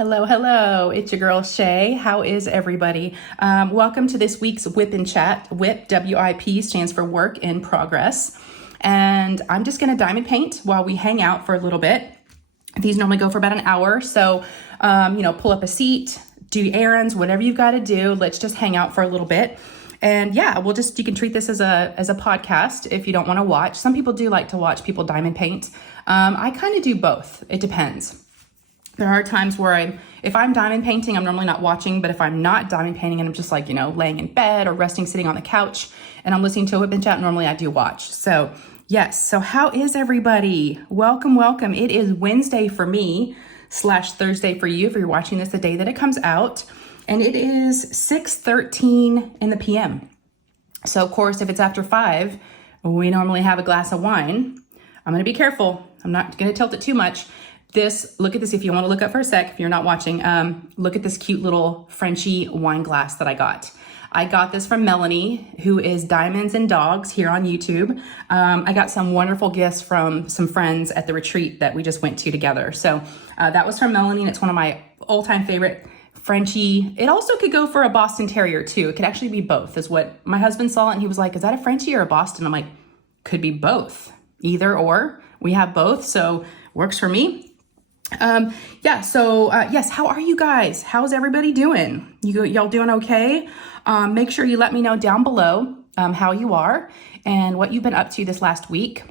Hello, hello. It's your girl Shay. How is everybody? Welcome to this week's Whip and Chat. WIP, W-I-P, stands for Work in Progress. And I'm just going to diamond paint while we hang out for a little bit. These normally go for about an hour. So, pull up a seat, do errands, whatever you've got to do. Let's just hang out for a little bit. And yeah, you can treat this as a podcast if you don't want to watch. Some people do like to watch people diamond paint. I kind of do both. It depends. There are times where if I'm diamond painting, I'm normally not watching, but if I'm not diamond painting and I'm just laying in bed or resting, sitting on the couch and I'm listening to a Whip and Chat, normally I do watch. So yes. So how is everybody? Welcome, welcome. It is Wednesday for me / Thursday for you if you're watching this the day that it comes out. And it is 6:13 in the PM. So of course, if it's after 5, we normally have a glass of wine. I'm going to be careful. I'm not going to tilt it too much. Look at this. If you want to look up for a sec, if you're not watching, look at this cute little Frenchy wine glass that I got. I got this from Melanie, who is Diamonds and Dogs here on YouTube. I got some wonderful gifts from some friends at the retreat that we just went to together. So that was from Melanie, and it's one of my all-time favorite Frenchie. It also could go for a Boston Terrier too. It could actually be both, is what my husband saw, and he was like, is that a Frenchie or a Boston? I'm like, could be both, either or. We have both, so works for me. Yes, how are you guys? How's everybody doing? Y'all doing okay? Make sure you let me know down below how you are and what you've been up to this last week.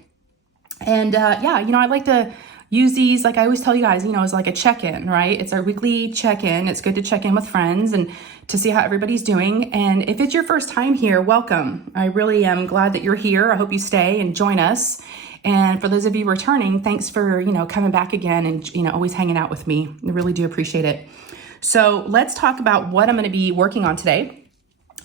And I like to use these, like I always tell you guys, as like a check-in, right? It's our weekly check-in. It's good to check in with friends and to see how everybody's doing. And if it's your first time here, welcome. I really am glad that you're here. I hope you stay and join us. And for those of you returning, thanks for, coming back again and, always hanging out with me. I really do appreciate it. So let's talk about what I'm going to be working on today.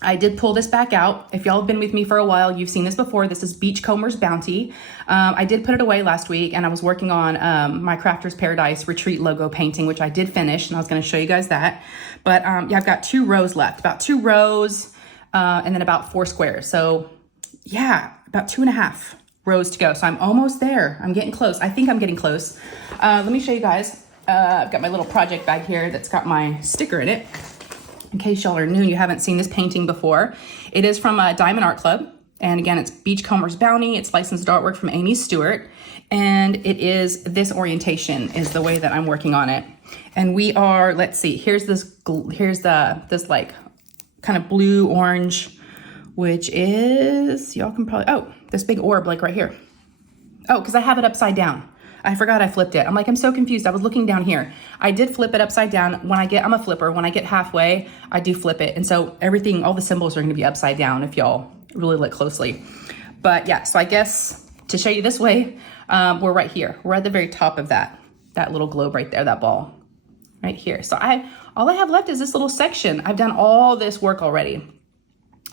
I did pull this back out. If y'all have been with me for a while, you've seen this before. This is Beachcomber's Bounty. I did put it away last week and I was working on my Crafter's Paradise retreat logo painting, which I did finish, and I was going to show you guys that. But I've got 2 rows left, about 2 rows and then about 4 squares. So yeah, about 2.5 rows to go. So I'm almost there. I'm getting close. I think I'm getting close. Let me show you guys. I've got my little project bag here that's got my sticker in it. In case y'all are new, you haven't seen this painting before. It is from Diamond Art Club. And again, it's Beachcomber's Bounty. It's licensed artwork from Amy Stewart. And it is this orientation is the way that I'm working on it. And we are, let's see, here's this like kind of blue orange, which is, y'all can probably, this big orb like right here. Oh, because I have it upside down. I forgot I flipped it. I'm so confused. I was looking down here. I did flip it upside down. I'm a flipper. When I get halfway, I do flip it. And so all the symbols are going to be upside down if y'all really look closely. But yeah, so I guess to show you this way, we're right here. We're at the very top of that little globe right there, that ball right here. So all I have left is this little section. I've done all this work already.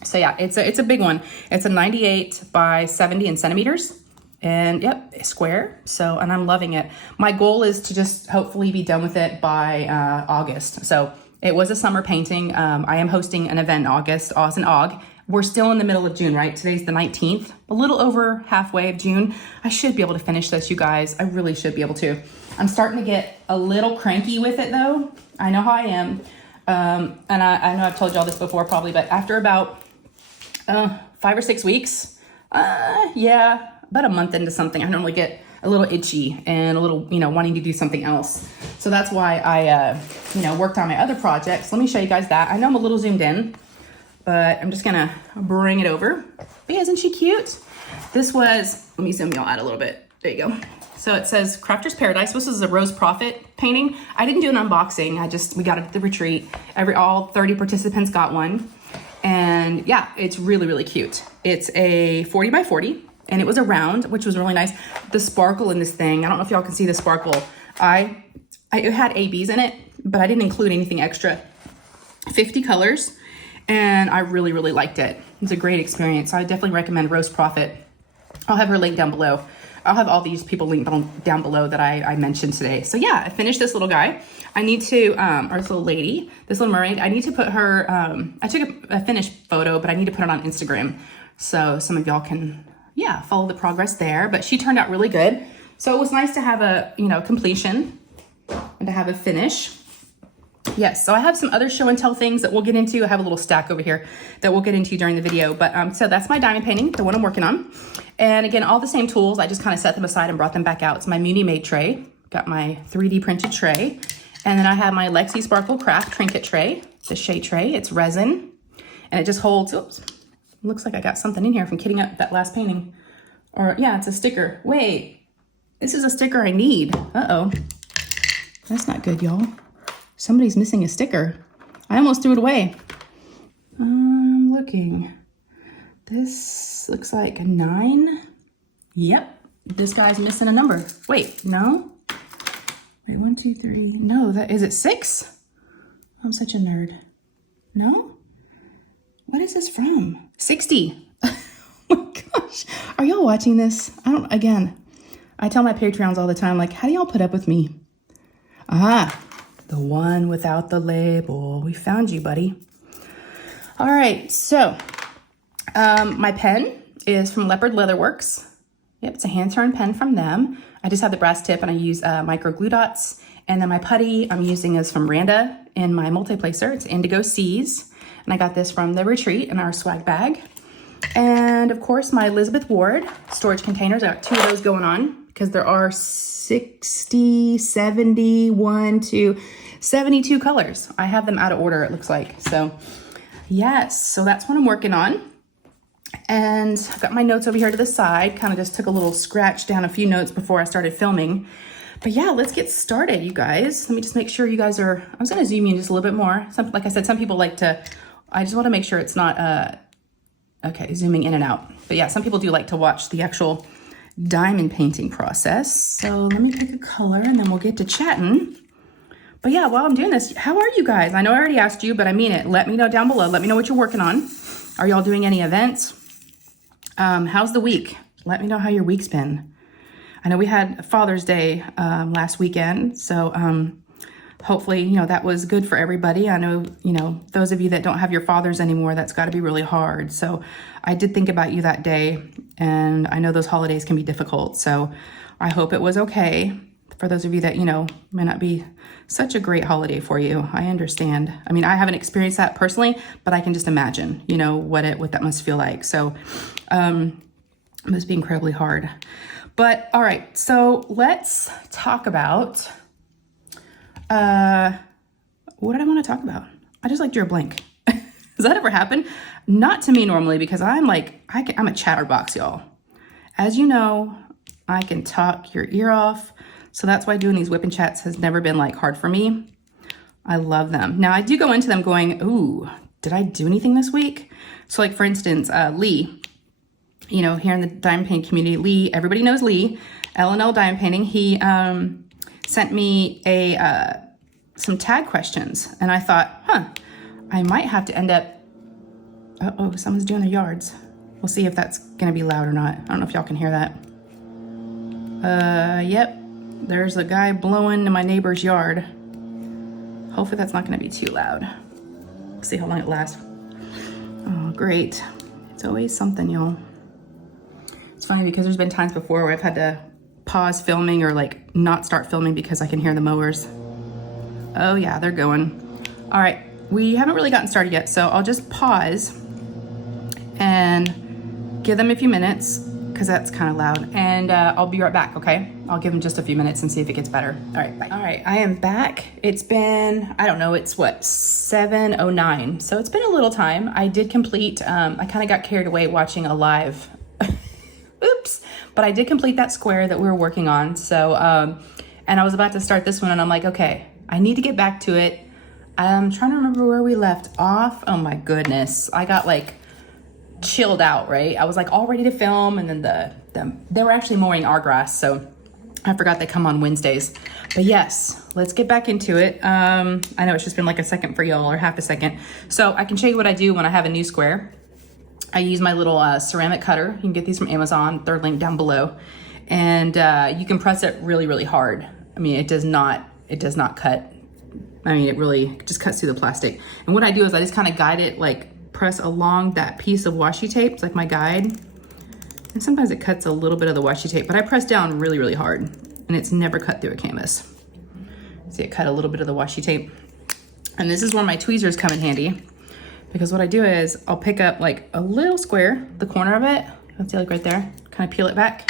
So yeah, it's a big one. It's a 98 by 70 in centimeters. And yep, square. So, and I'm loving it. My goal is to just hopefully be done with it by August. So it was a summer painting. I am hosting an event in August, Oz and Og. We're still in the middle of June, right? Today's the 19th, a little over halfway of June. I should be able to finish this, you guys. I really should be able to. I'm starting to get a little cranky with it though. I know how I am. And I know I've told y'all this before probably, but after about 5 or 6 weeks, about a month into something, I normally get a little itchy and a little, wanting to do something else. So that's why I, worked on my other projects. Let me show you guys that. I know I'm a little zoomed in, but I'm just gonna bring it over. But yeah, isn't she cute? Let me zoom y'all out a little bit. There you go. So it says Crafter's Paradise. This is a Rose Prophet painting. I didn't do an unboxing. We got it at the retreat. All 30 participants got one. And yeah, it's really, really cute. It's a 40 by 40. And it was a round, which was really nice. The sparkle in this thing, I don't know if y'all can see the sparkle. It had ABs in it, but I didn't include anything extra. 50 colors, and I really, really liked it. It's a great experience. I definitely recommend Rose Prophet. I'll have her link down below. I'll have all these people linked down below that I mentioned today. So yeah, I finished this little guy. I need to, or this little lady, this little mermaid, I need to put her, I took a finished photo, but I need to put it on Instagram. So some of y'all can, follow the progress there. But she turned out really good. So it was nice to have a, completion and to have a finish. Yes, so I have some other show and tell things that we'll get into. I have a little stack over here that we'll get into during the video. But so that's my diamond painting, the one I'm working on. And again, all the same tools. I just kind of set them aside and brought them back out. It's my Munimade tray. Got my 3D printed tray. And then I have my Lexi Sparkle Craft Trinket tray, the Shay tray. It's resin. And it just holds, oops, looks like I got something in here from kitting up that last painting. Or yeah, it's a sticker. Wait, this is a sticker I need. Uh-oh. That's not good, y'all. Somebody's missing a sticker. I almost threw it away. I'm looking. This looks like a 9. Yep, this guy's missing a number. Wait, no. Wait, 1, 2, 3. No, is it 6? I'm such a nerd. No? What is this from? 60. Oh my gosh. Are y'all watching this? Again, I tell my Patreons all the time, like, how do y'all put up with me? Ah, the one without the label. We found you, buddy. All right, so my pen is from Leopard Leatherworks. Yep, it's a hand-turned pen from them. I just have the brass tip and I use micro glue dots. And then my putty I'm using is from Randa in my multi-placer. It's Indigo Seas. And I got this from the retreat in our swag bag. And of course, my Elizabeth Ward storage containers. I got 2 of those going on because there are 60, 71 to 72 colors. I have them out of order, it looks like. So yes, so that's what I'm working on. And I've got my notes over here to the side. Kind of just took a little scratch down a few notes before I started filming. But yeah, let's get started, you guys. Let me just make sure you guys are, I was gonna zoom in just a little bit more. Like I said, some people like to, I just wanna make sure it's not, okay, zooming in and out. But yeah, some people do like to watch the actual diamond painting process. So let me pick a color and then we'll get to chatting. But yeah, while I'm doing this, how are you guys? I know I already asked you, but I mean it. Let me know down below. Let me know what you're working on. Are y'all doing any events? How's the week? Let me know how your week's been. I know we had Father's Day last weekend, so hopefully, you know, that was good for everybody. I know, you know, those of you that don't have your fathers anymore, that's got to be really hard. So I did think about you that day, and I know those holidays can be difficult. So I hope it was okay. For those of you that, you know, may not be such a great holiday for you, I understand. I mean, I haven't experienced that personally, but I can just imagine, you know, what that must feel like. So it must be incredibly hard. But all right, so let's talk about, what did I want to talk about? I just like drew a blank. Does that ever happen? Not to me normally, because I'm like, I'm a chatterbox, y'all. As you know, I can talk your ear off. So that's why doing these whip and chats has never been like hard for me. I love them. Now I do go into them going, ooh, did I do anything this week? So like for instance, Lee, you know, here in the diamond painting community, Lee, everybody knows Lee, L&L Diamond Painting. He sent me some tag questions, and I thought, I might have to end up, uh-oh, someone's doing their yards. We'll see if that's gonna be loud or not. I don't know if y'all can hear that. Yep, there's a guy blowing in my neighbor's yard. Hopefully that's not gonna be too loud. Let's see how long it lasts. Oh, great. It's always something, y'all. It's funny because there's been times before where I've had to pause filming or like not start filming because I can hear the mowers. Oh yeah, they're going. All right, we haven't really gotten started yet, so I'll just pause and give them a few minutes because that's kind of loud, and I'll be right back, okay? I'll give them just a few minutes and see if it gets better. All right, bye. All right, I am back. It's been, I don't know, it's what, 7:09. So it's been a little time. I did complete, I kind of got carried away watching a live, oops, but I did complete that square that we were working on. So, and I was about to start this one and I'm like, okay, I need to get back to it. I'm trying to remember where we left off. Oh my goodness. I got like chilled out, right? I was like all ready to film, and then they were actually mowing our grass, so I forgot they come on Wednesdays. But yes, let's get back into it. I know it's just been like a second for y'all, or half a second. So I can show you what I do when I have a new square. I use my little ceramic cutter. You can get these from Amazon, third link down below. And you can press it really, really hard. I mean, it does not cut. I mean, it really just cuts through the plastic. And what I do is I just kind of guide it, like press along that piece of washi tape. It's like my guide. And sometimes it cuts a little bit of the washi tape, but I press down really, really hard, and it's never cut through a canvas. See, it cut a little bit of the washi tape. And this is where my tweezers come in handy, because what I do is I'll pick up like a little square, the corner of it, let's see, like right there, kind of peel it back.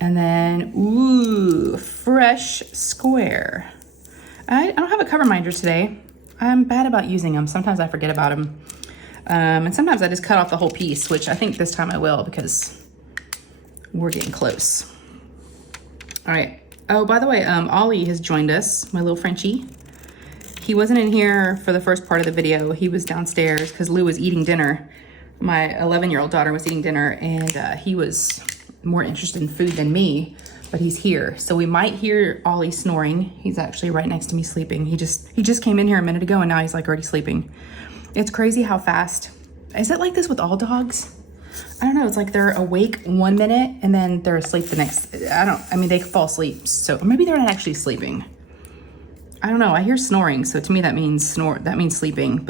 And then, ooh, fresh square. I don't have a cover minder today. I'm bad about using them. Sometimes I forget about them. And sometimes I just cut off the whole piece, which I think this time I will because we're getting close. All right. Oh, by the way, Ollie has joined us, my little Frenchie. He wasn't in here for the first part of the video. He was downstairs because Lou was eating dinner. My 11-year-old daughter was eating dinner, and he was more interested in food than me, but he's here. So we might hear Ollie snoring. He's actually right next to me sleeping. He just came in here a minute ago, and now he's like already sleeping. It's crazy how fast. Is it like this with all dogs? I don't know. It's like they're awake 1 minute and then they're asleep the next. I mean, they fall asleep. So maybe they're not actually sleeping. I don't know. I hear snoring. So to me, that means sleeping.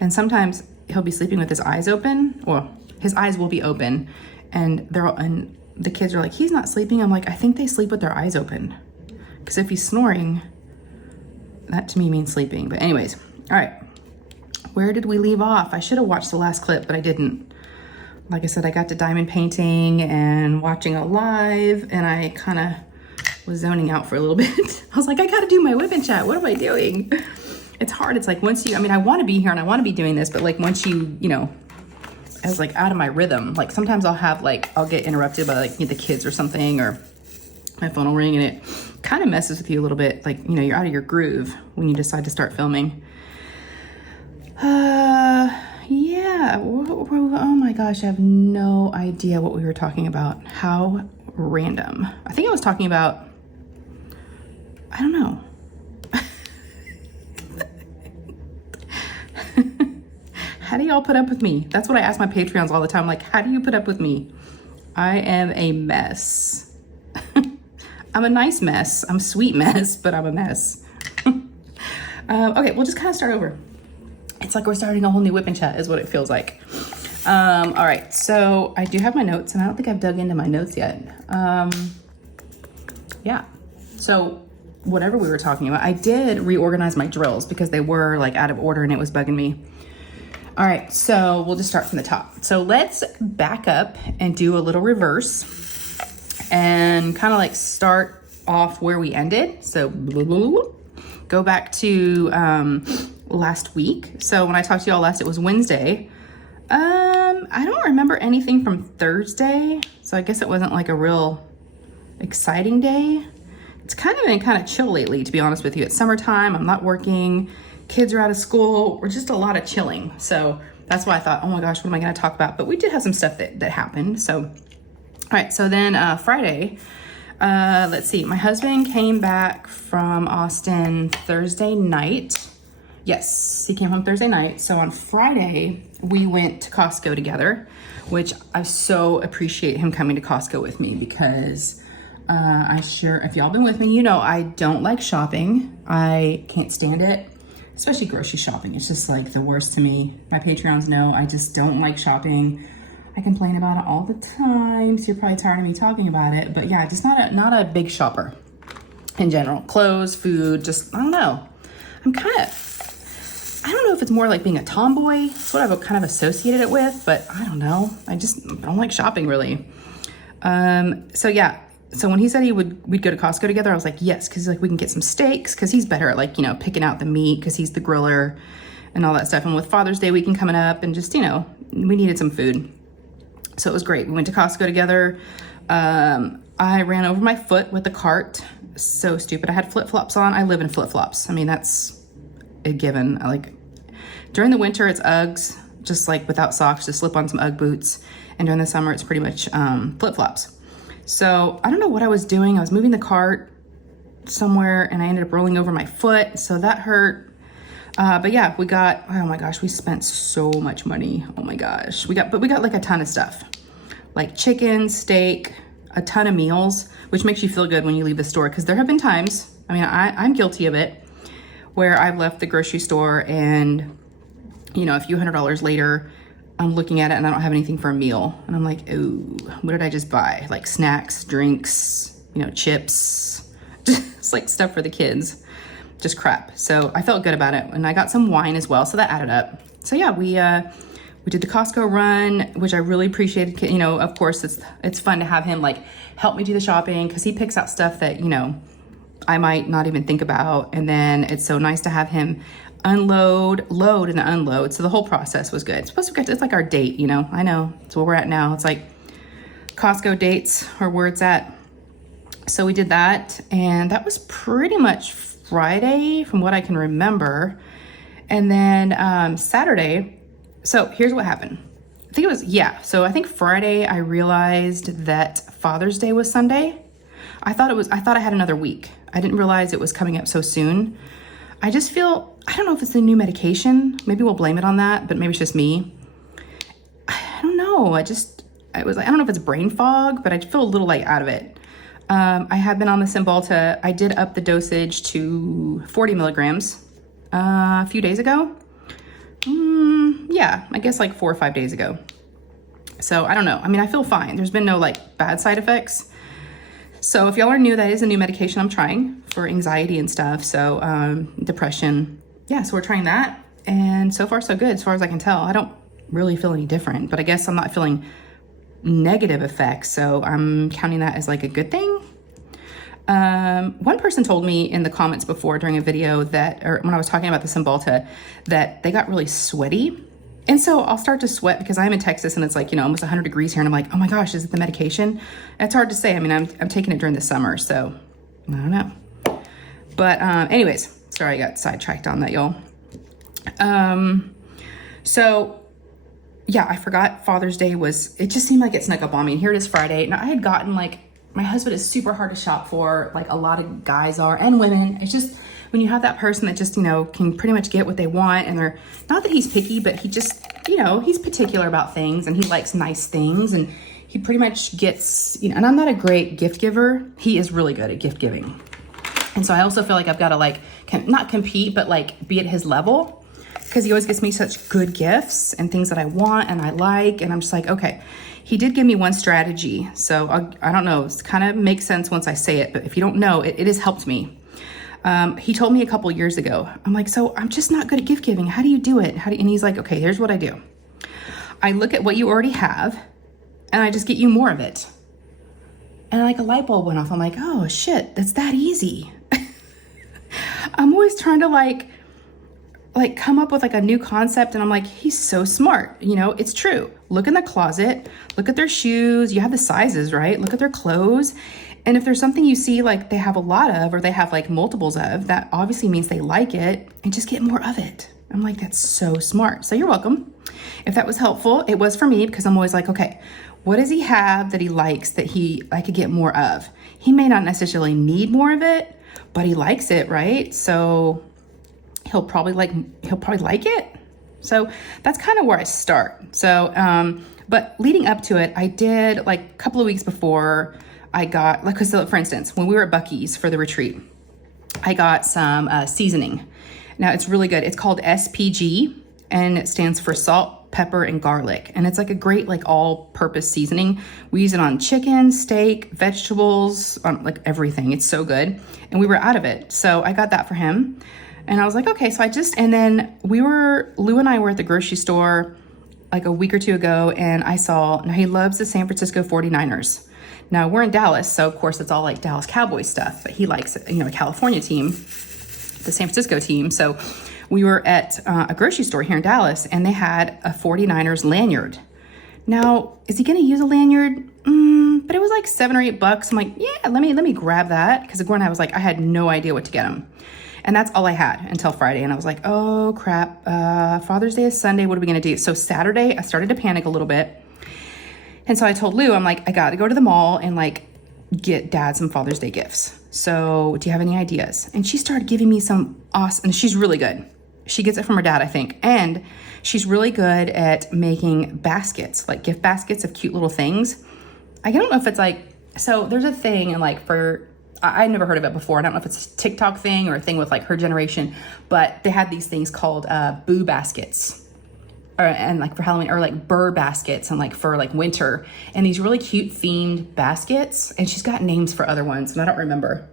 And sometimes he'll be sleeping with his eyes open. Well, his eyes will be open, and the kids are like, he's not sleeping. I'm like, I think they sleep with their eyes open. Because if he's snoring, that to me means sleeping. But anyways, all right. Where did we leave off? I should have watched the last clip, but I didn't. Like I said, I got to diamond painting and watching a live, and I kind of was zoning out for a little bit. I was like, I got to do my whip and chat. What am I doing? It's hard. It's like once you, I mean, I want to be here and I want to be doing this, but like once you know, I was like out of my rhythm. Like sometimes I'll get interrupted by like the kids or something, or my phone will ring, and it kind of messes with you a little bit. Like, you know, you're out of your groove when you decide to start filming. Yeah. Oh my gosh, I have no idea what we were talking about. How random. I think I was talking about, I don't know. How do y'all put up with me? That's what I ask my Patreons all the time. Like, how do you put up with me? I am a mess. I'm a nice mess. I'm a sweet mess, but I'm a mess. Okay, we'll just kind of start over. It's like we're starting a whole new whip and chat is what it feels like. All right, so I do have my notes, and I don't think I've dug into my notes yet. Yeah, so whatever we were talking about, I did reorganize my drills because they were like out of order and it was bugging me. All right, so we'll just start from the top. So let's back up and do a little reverse and kind of like start off where we ended. So go back to last week. So when I talked to y'all last, it was Wednesday. I don't remember anything from Thursday, so I guess it wasn't like a real exciting day. It's kind of been kind of chill lately, to be honest with you. It's summertime, I'm not working, kids are out of school, we're just a lot of chilling. So that's why I thought, oh my gosh, what am I gonna talk about? But we did have some stuff that happened. So, all right, so then Friday, let's see, my husband came back from Austin Thursday night. Yes, he came home Thursday night. So on Friday, we went to Costco together, which I so appreciate him coming to Costco with me because if y'all been with me, you know I don't like shopping. I can't stand it, especially grocery shopping. It's just like the worst to me. My Patreons know I just don't like shopping. I complain about it all the time, so you're probably tired of me talking about it. But yeah, just not a big shopper in general. Clothes, food, just, I don't know. I don't know if it's more like being a tomboy. That's what I've kind of associated it with, but I don't know. I don't like shopping really. So yeah. So when he said we'd go to Costco together, I was like, yes, because like we can get some steaks, because he's better at like, you know, picking out the meat because he's the griller and all that stuff. And with Father's Day weekend coming up, and just, you know, we needed some food. So it was great. We went to Costco together. I ran over my foot with the cart. So stupid. I had flip-flops on. I live in flip-flops. I mean, that's a given. Like during the winter, it's Uggs, just like without socks, just slip on some Ugg boots. And during the summer, it's pretty much flip-flops. So I don't know what I was doing. I was moving the cart somewhere and I ended up rolling over my foot. So that hurt. But yeah, oh my gosh, we spent so much money. Oh my gosh. We got like a ton of stuff, like chicken, steak, a ton of meals, which makes you feel good when you leave the store. Cause there have been times, I mean, I'm guilty of it, where I've left the grocery store and, you know, a few $100s later, I'm looking at it and I don't have anything for a meal. And I'm like, ooh, what did I just buy? Like snacks, drinks, you know, chips, just like stuff for the kids. just crap. So I felt good about it. And I got some wine as well, so that added up. So yeah, we did the Costco run, which I really appreciated. You know, of course, it's fun to have him like help me do the shopping because he picks out stuff that, you know, I might not even think about. And then it's so nice to have him unload, load, and unload. So the whole process was good. It's like our date, you know. I know it's where we're at now. It's like Costco dates are where it's at. So we did that, and that was pretty much Friday from what I can remember. And then Saturday, so here's what happened. I think it was, yeah. So I think Friday I realized that Father's Day was Sunday. I thought I had another week. I didn't realize it was coming up so soon. I just feel, I don't know if it's the new medication. Maybe we'll blame it on that, but maybe it's just me. I don't know. I don't know if it's brain fog, but I feel a little like out of it. I have been on the Cymbalta. I did up the dosage to 40 milligrams a few days ago. Yeah, I guess like 4 or 5 days ago. So I don't know. I mean, I feel fine. There's been no like bad side effects. So if y'all are new, that is a new medication I'm trying for anxiety and stuff. So depression. Yeah, so we're trying that. And so far so good as far as I can tell. I don't really feel any different, but I guess I'm not feeling negative effects. So I'm counting that as like a good thing. One person told me in the comments before during a video that, or when I was talking about the Cymbalta, that they got really sweaty. And so I'll start to sweat because I'm in Texas and it's like, you know, almost 100 degrees here. And I'm like, oh my gosh, is it the medication? It's hard to say. I mean, I'm taking it during the summer, so I don't know. But anyways, sorry, I got sidetracked on that, y'all. So yeah, I forgot Father's Day it just seemed like it snuck up on me. And here it is Friday. Now I had gotten like, my husband is super hard to shop for, like a lot of guys are, and women. It's just, when you have that person that just, you know, can pretty much get what they want, and they're, not that he's picky, but he just, you know, he's particular about things, and he likes nice things, and he pretty much gets, you know, and I'm not a great gift giver. He is really good at gift giving. And so I also feel like I've got to like, not compete, but like be at his level, because he always gets me such good gifts and things that I want and I like, and I'm just like, okay. He did give me one strategy, so I don't know, it kind of makes sense once I say it, but if you don't know, it has helped me. He told me a couple years ago, I'm like, so I'm just not good at gift giving. How do you do it? And he's like, okay, here's what I do. I look at what you already have, and I just get you more of it. And like a light bulb went off. I'm like, oh shit, that's that easy. I'm always trying to like come up with like a new concept, and I'm like, he's so smart. You know, it's true. Look in the closet, look at their shoes. You have the sizes, right? Look at their clothes. And if there's something you see like they have a lot of, or they have like multiples of, that obviously means they like it, and just get more of it. I'm like, that's so smart. So you're welcome. If that was helpful, it was for me, because I'm always like, okay, what does he have that he likes that I could get more of? He may not necessarily need more of it, but he likes it, right? So he'll probably like it. So that's kind of where I start. So, but leading up to it, I did like a couple of weeks before I got, like, so for instance, when we were at Buc-ee's for the retreat, I got some seasoning. Now it's really good. It's called SPG, and it stands for salt, pepper, and garlic. And it's like a great, like all-purpose seasoning. We use it on chicken, steak, vegetables, like everything. It's so good. And we were out of it. So I got that for him. And I was like, okay, so and then Lou and I were at the grocery store like a week or two ago, and now he loves the San Francisco 49ers. Now we're in Dallas, so of course it's all like Dallas Cowboys stuff, but he likes, you know, a California team, the San Francisco team. So we were at a grocery store here in Dallas, and they had a 49ers lanyard. Now, is he gonna use a lanyard? But it was like $7 or $8. I'm like, yeah, let me grab that. Because Gwen and I was like, I had no idea what to get him. And that's all I had until Friday. And I was like, oh crap, Father's Day is Sunday. What are we gonna do? So Saturday, I started to panic a little bit. And so I told Lou, I'm like, I gotta go to the mall and like get Dad some Father's Day gifts. So do you have any ideas? And she started giving me some awesome, and she's really good. She gets it from her dad, I think. And she's really good at making baskets, like gift baskets of cute little things. I don't know if it's like, so there's a thing, and like I'd never heard of it before. I don't know if it's a TikTok thing or a thing with like her generation, but they had these things called boo baskets, and like for Halloween, or like burr baskets, and like for like winter, and these really cute themed baskets. And she's got names for other ones, and I don't remember.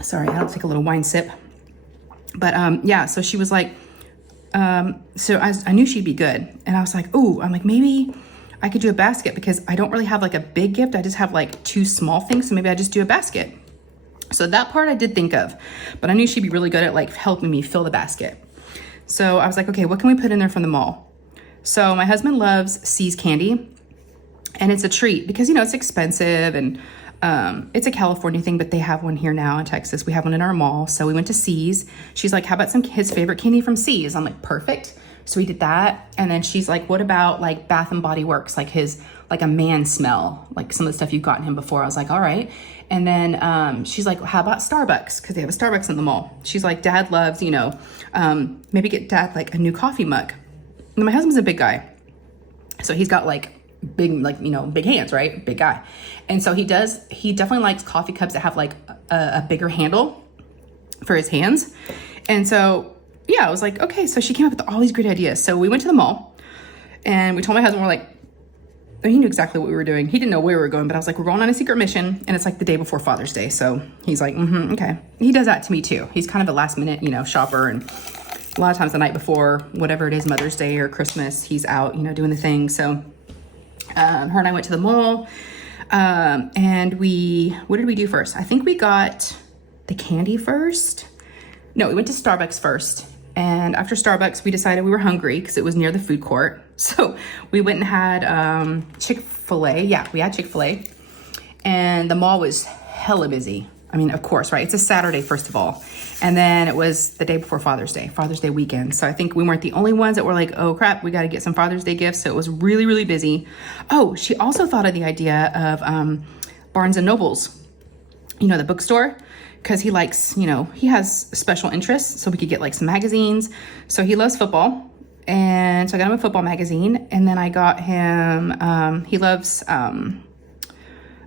Sorry, I'll take a little wine sip. But yeah, so she was like, so I knew she'd be good. And I was like, oh, I'm like, maybe I could do a basket because I don't really have like a big gift. I just have like 2 small things. So maybe I just do a basket. So that part I did think of, but I knew she'd be really good at like helping me fill the basket. So I was like, okay, what can we put in there from the mall? So my husband loves C's candy, and it's a treat because, you know, it's expensive, and it's a California thing, but they have one here now in Texas. We have one in our mall. So we went to C's. She's like, how about his favorite candy from C's? I'm like, perfect. So we did that. And then she's like, what about like Bath and Body Works, like like a man smell, like some of the stuff you've gotten him before. I was like, all right. And then she's like, how about Starbucks? Because they have a Starbucks in the mall. She's like, Dad loves, you know, maybe get Dad like a new coffee mug. And my husband's a big guy. So he's got like big, like, you know, big hands, right? Big guy. And so he definitely likes coffee cups that have like a bigger handle for his hands. And so, yeah, I was like, okay. So she came up with all these great ideas. So we went to the mall and we told my husband, we're like, he knew exactly what we were doing. He didn't know where we were going, but I was like, we're going on a secret mission. And it's like the day before Father's Day. So he's like, okay. He does that to me too. He's kind of a last minute, you know, shopper. And a lot of times the night before, whatever it is, Mother's Day or Christmas, he's out, you know, doing the thing. So her and I went to the mall, and what did we do first? I think we got the candy first. No, we went to Starbucks first. And after Starbucks, we decided we were hungry because it was near the food court. So we went and had Chick-fil-A. Yeah, we had Chick-fil-A. And the mall was hella busy. I mean, of course, right? It's a Saturday, first of all. And then it was the day before Father's Day weekend. So I think we weren't the only ones that were like, oh crap, we got to get some Father's Day gifts. So it was really, really busy. Oh, she also thought of the idea of Barnes and Noble's, you know, the bookstore, because he likes, you know, he has special interests. So we could get like some magazines. So he loves football. And so I got him a football magazine. And then I got him, he loves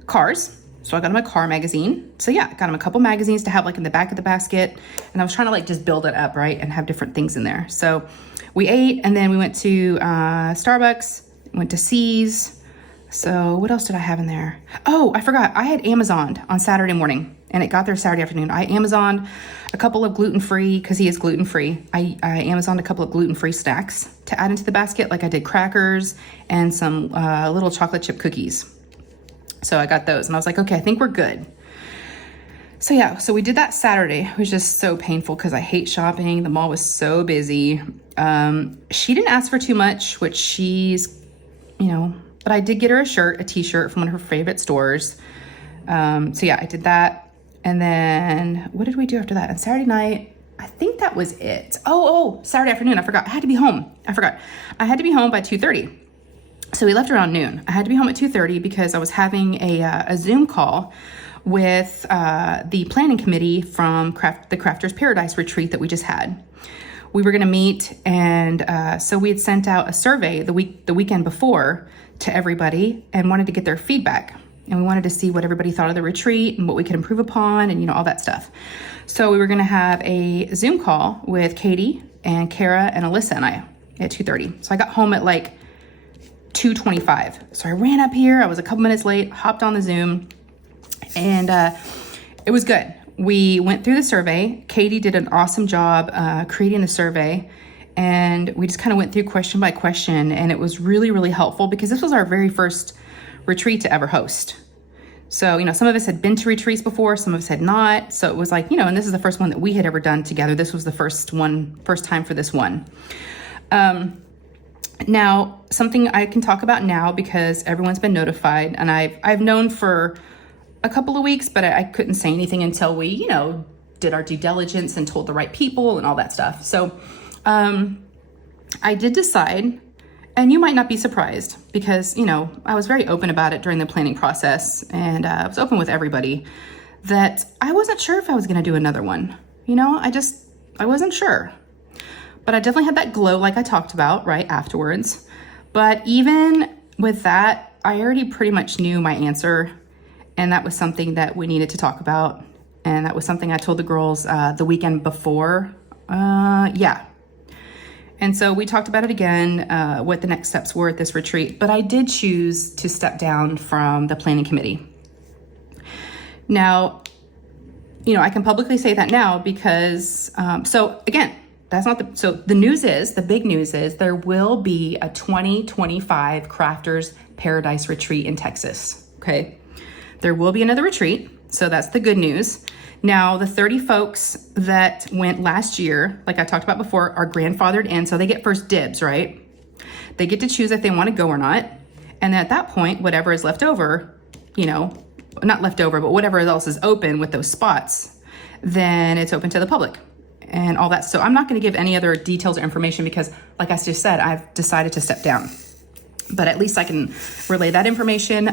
cars. So I got him a car magazine. So yeah, got him a couple magazines to have like in the back of the basket. And I was trying to like just build it up, right? And have different things in there. So we ate, and then we went to Starbucks, went to C's. So what else did I have in there? Oh, I forgot. I had Amazoned on Saturday morning, and it got there Saturday afternoon. I Amazoned a couple of gluten-free, because he is gluten-free. I Amazoned a couple of gluten-free snacks to add into the basket. Like I did crackers and some little chocolate chip cookies. So I got those, and I was like, okay, I think we're good. So yeah, so we did that Saturday. It was just so painful because I hate shopping. The mall was so busy. She didn't ask for too much, which she's, you know, but I did get her a t-shirt from one of her favorite stores. So yeah, I did that. And then what did we do after that? On Saturday night, I think that was it. Oh, Saturday afternoon, I forgot. I had to be home. I had to be home by 2:30. So we left around noon. I had to be home at 2:30 because I was having a Zoom call with the planning committee from the Crafters Paradise retreat that we just had. We were going to meet, and so we had sent out a survey the weekend before to everybody and wanted to get their feedback. And we wanted to see what everybody thought of the retreat and what we could improve upon and, you know, all that stuff. So we were going to have a Zoom call with Katie and Kara and Alyssa and I at 2:30. So I got home at like 2:25. So I ran up here. I was a couple minutes late, hopped on the Zoom, and it was good. We went through the survey. Katie did an awesome job creating the survey, and we just kind of went through question by question, and it was really, really helpful because this was our very first retreat to ever host. So, you know, some of us had been to retreats before, some of us had not. So it was like, you know, and this is the first one that we had ever done together. This was the first time for this one. Now, something I can talk about now because everyone's been notified, and I've known for a couple of weeks, but I couldn't say anything until we, you know, did our due diligence and told the right people and all that stuff. So I did decide, and you might not be surprised because, you know, I was very open about it during the planning process, and I was open with everybody that I wasn't sure if I was going to do another one. You know, I wasn't sure. But I definitely had that glow like I talked about right afterwards. But even with that, I already pretty much knew my answer. And that was something that we needed to talk about. And that was something I told the girls the weekend before. Yeah. And so we talked about it again, what the next steps were at this retreat. But I did choose to step down from the planning committee. Now, I can publicly say that now because, so again, that's not so the big news is there will be a 2025 Crafters Paradise Retreat in Texas, okay? There will be another retreat, so that's the good news. Now, the 30 folks that went last year, like I talked about before, are grandfathered in, so they get first dibs, right? They get to choose if they want to go or not. And at that point, whatever is left over, not left over, but whatever else is open with those spots, then it's open to the public and all that. So I'm not going to give any other details or information because, like I just said, I've decided to step down. But at least I can relay that information. We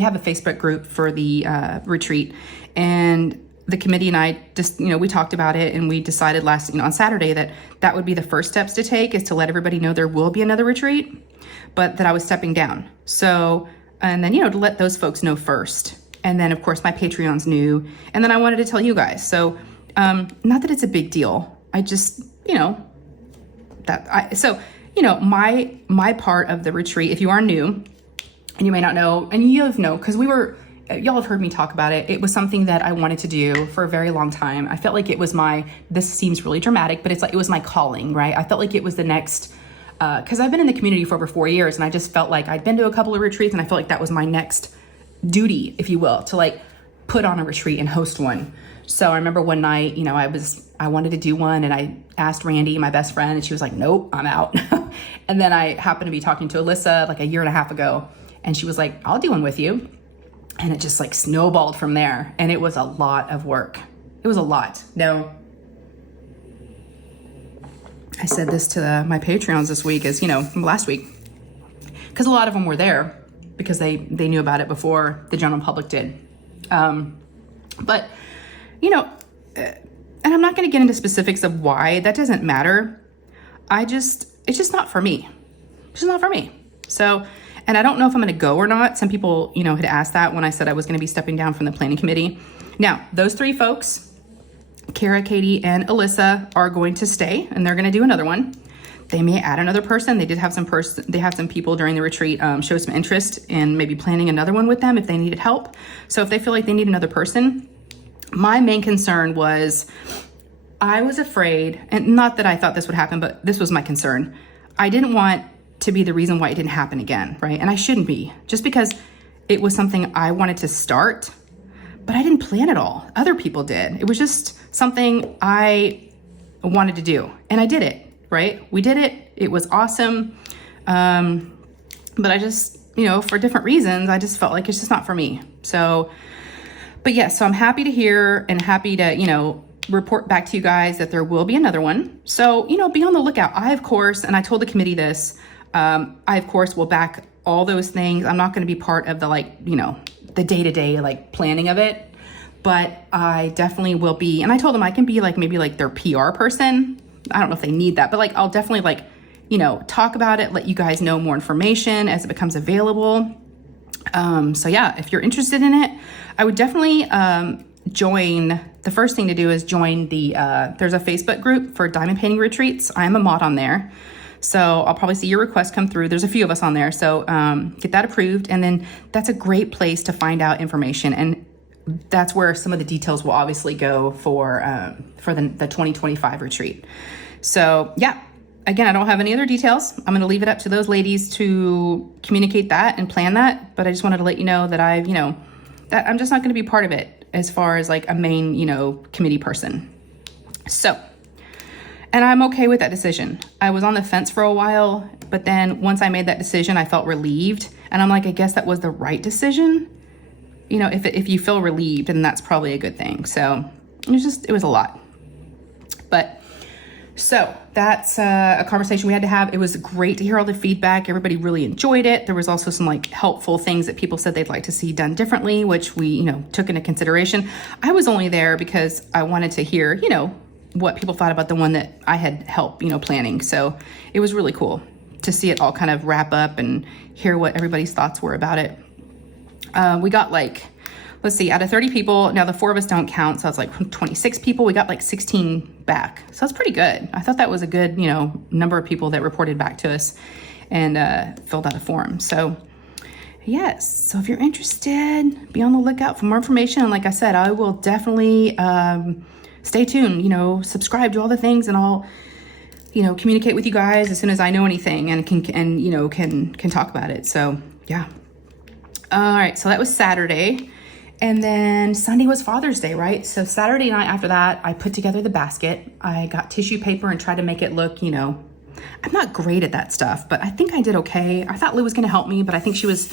have a Facebook group for the retreat, and the committee and I just, we talked about it, and we decided on Saturday that would be the first steps to take, is to let everybody know there will be another retreat, but that I was stepping down. So, and then, to let those folks know first. And then of course my Patreons knew, and then I wanted to tell you guys. So, not that it's a big deal. I just, my part of the retreat, if you are new and you may not know, and you know, because y'all have heard me talk about it. It was something that I wanted to do for a very long time. I felt like it was this seems really dramatic, but it's like, it was my calling, right? I felt like it was the next, cause I've been in the community for over 4 years, and I just felt like I'd been to a couple of retreats, and I felt like that was my next duty, if you will, to put on a retreat and host one. So I remember one night, I wanted to do one, and I asked Randy, my best friend, and she was like, nope, I'm out. And then I happened to be talking to Alyssa a year and a half ago, and she was like, I'll do one with you. And it just snowballed from there. And it was a lot of work. It was a lot. Now, I said this to my Patreons this week, last week, because a lot of them were there because they knew about it before the general public did. But, and I'm not going to get into specifics of why. That doesn't matter. It's just not for me. It's just not for me. So, and I don't know if I'm going to go or not. Some people, had asked that when I said I was going to be stepping down from the planning committee. Now, those 3 folks, Kara, Katie, and Alyssa, are going to stay, and they're going to do another one. They may add another person. They did have some people during the retreat show some interest in maybe planning another one with them if they needed help. So if they feel like they need another person, my main concern was, I was afraid, and not that I thought this would happen, but this was my concern. I didn't want to be the reason why it didn't happen again, right? And I shouldn't be, just because it was something I wanted to start, but I didn't plan it all. Other people did. It was just something I wanted to do, and I did it, right? We did it. It was awesome. But I just, for different reasons, I just felt like it's just not for me. So, but yes, so I'm happy to hear and happy to, report back to you guys that there will be another one. So, be on the lookout. I, of course, and I told the committee this, I, of course, will back all those things. I'm not going to be part of the, the day-to-day, planning of it, but I definitely will be. And I told them I can be maybe their PR person. I don't know if they need that, but I'll definitely talk about it, let you guys know more information as it becomes available. So yeah, if you're interested in it, I would definitely, join. The first thing to do is join there's a Facebook group for diamond painting retreats. I am a mod on there. So I'll probably see your request come through. There's a few of us on there. So get that approved. And then that's a great place to find out information. And that's where some of the details will obviously go for the 2025 retreat. So yeah, again, I don't have any other details. I'm going to leave it up to those ladies to communicate that and plan that. But I just wanted to let you know that that I'm just not going to be part of it as far as a main, committee person. So, and I'm okay with that decision. I was on the fence for a while, but then once I made that decision, I felt relieved. And I'm like, I guess that was the right decision. If you feel relieved, then that's probably a good thing. So it was a lot. But so that's a conversation we had to have. It was great to hear all the feedback. Everybody really enjoyed it. There was also some helpful things that people said they'd like to see done differently, which we, took into consideration. I was only there because I wanted to hear, what people thought about the one that I had helped, planning. So it was really cool to see it all kind of wrap up and hear what everybody's thoughts were about it. We got let's see, out of 30 people, now the 4 of us don't count, so it's 26 people. We got 16 back. So that's pretty good. I thought that was a good, number of people that reported back to us and filled out a form. So yes, so if you're interested, be on the lookout for more information. And like I said, I will definitely stay tuned, subscribe, do all the things, and I'll, communicate with you guys as soon as I know anything and can talk about it. So yeah. All right, so that was Saturday. And then Sunday was Father's Day, right? So Saturday night after that, I put together the basket. I got tissue paper and tried to make it look, I'm not great at that stuff, but I think I did okay. I thought Lou was gonna help me, but I think she was,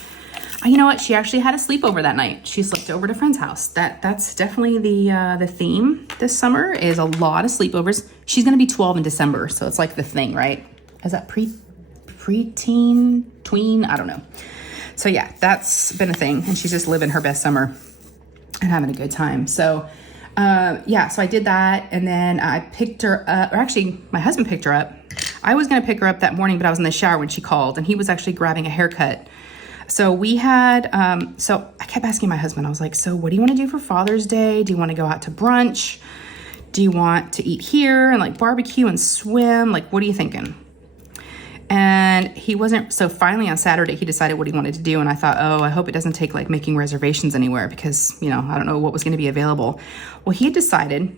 you know what? She actually had a sleepover that night. She slept over at a friend's house. That's definitely the theme this summer, is a lot of sleepovers. She's gonna be 12 in December, so it's like the thing, right? Is that preteen, tween? I don't know. So yeah, that's been a thing, and she's just living her best summer and having a good time. So yeah, so I did that, and then I picked her up, or actually my husband picked her up. I was gonna pick her up that morning, but I was in the shower when she called, and he was actually grabbing a haircut. So we had, so I kept asking my husband, I was like, so what do you wanna do for Father's Day? Do you wanna go out to brunch? Do you want to eat here and like barbecue and swim? Like, what are you thinking? And he wasn't, so finally on Saturday, he decided what he wanted to do. And I thought, oh, I hope it doesn't take like making reservations anywhere, because, I don't know what was going to be available. Well, he had decided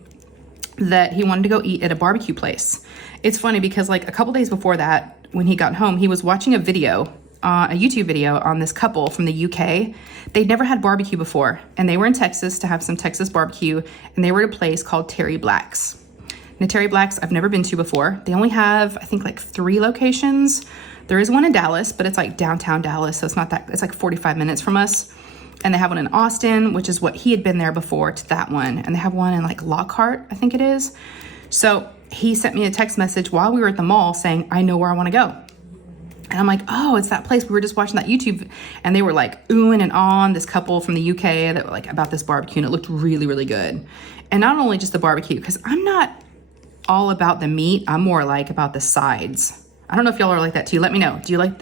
that he wanted to go eat at a barbecue place. It's funny because like a couple days before that, when he got home, he was watching a video, a YouTube video on this couple from the UK. They'd never had barbecue before, and they were in Texas to have some Texas barbecue, and they were at a place called Terry Black's. Now, Terry Black's, I've never been to before. They only have, I think, like 3 locations. There is one in Dallas, but it's like downtown Dallas, so it's not that, it's like 45 minutes from us. And they have one in Austin, which is what he had been there before, to that one. And they have one in like Lockhart, I think it is. So he sent me a text message while we were at the mall saying, I know where I want to go. And I'm like, oh, it's that place. We were just watching that YouTube, and they were like oohing and ahhing, this couple from the UK that were like about this barbecue, and it looked really, really good. And not only just the barbecue, because I'm not all about the meat, I'm more like about the sides. I don't know if y'all are like that too. Let me know. Do you like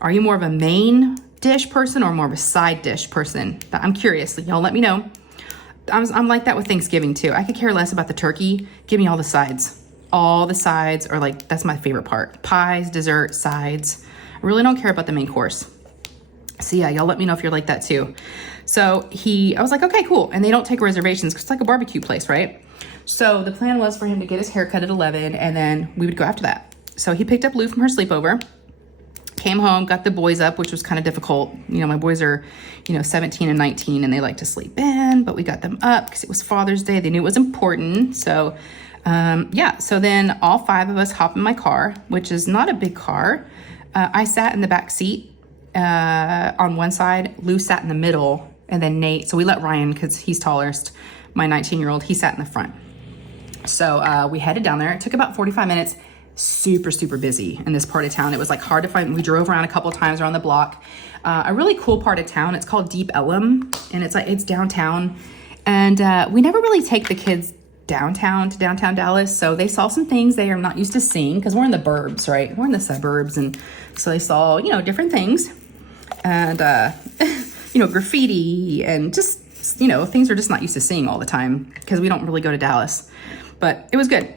are you more of a main dish person or more of a side dish person? I'm curious. Y'all let me know. I'm like that with Thanksgiving too. I could care less about the turkey. Give me all the sides. All the sides are like, that's my favorite part. Pies, dessert, sides. I really don't care about the main course. So yeah, y'all let me know if you're like that too. So I was like, okay, cool. And they don't take reservations because it's like a barbecue place, right? So the plan was for him to get his haircut at 11, and then we would go after that. So he picked up Lou from her sleepover, came home, got the boys up, which was kind of difficult. My boys are, 17 and 19, and they like to sleep in, but we got them up because it was Father's Day. They knew it was important. So yeah, so then all 5 of us hop in my car, which is not a big car. I sat in the back seat on one side. Lou sat in the middle, and then Nate. So we let Ryan, because he's tallest, my 19-year-old, he sat in the front. So we headed down there. It took about 45 minutes. Super, super busy in this part of town. It was like hard to find. We drove around a couple of times around the block. A really cool part of town. It's called Deep Ellum, and it's downtown. And we never really take the kids downtown to downtown Dallas, so they saw some things they are not used to seeing, because we're in the burbs, right? We're in the suburbs, and so they saw, different things, and graffiti, and just things we're just not used to seeing all the time, because we don't really go to Dallas. But it was good.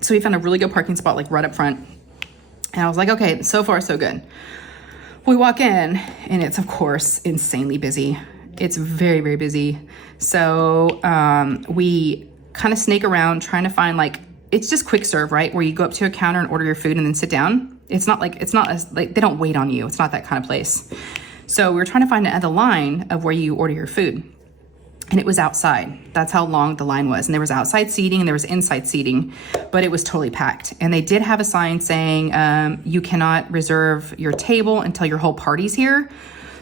So we found a really good parking spot, like right up front, and I was like, okay, so far so good. We walk in, and it's of course insanely busy. It's very, very busy. So we kind of snake around trying to find, like, it's just quick serve, right? Where you go up to a counter and order your food and then sit down. It's not like they don't wait on you. It's not that kind of place. So we were trying to find the line of where you order your food, and it was outside. That's how long the line was. And there was outside seating and there was inside seating, but it was totally packed. And they did have a sign saying, you cannot reserve your table until your whole party's here.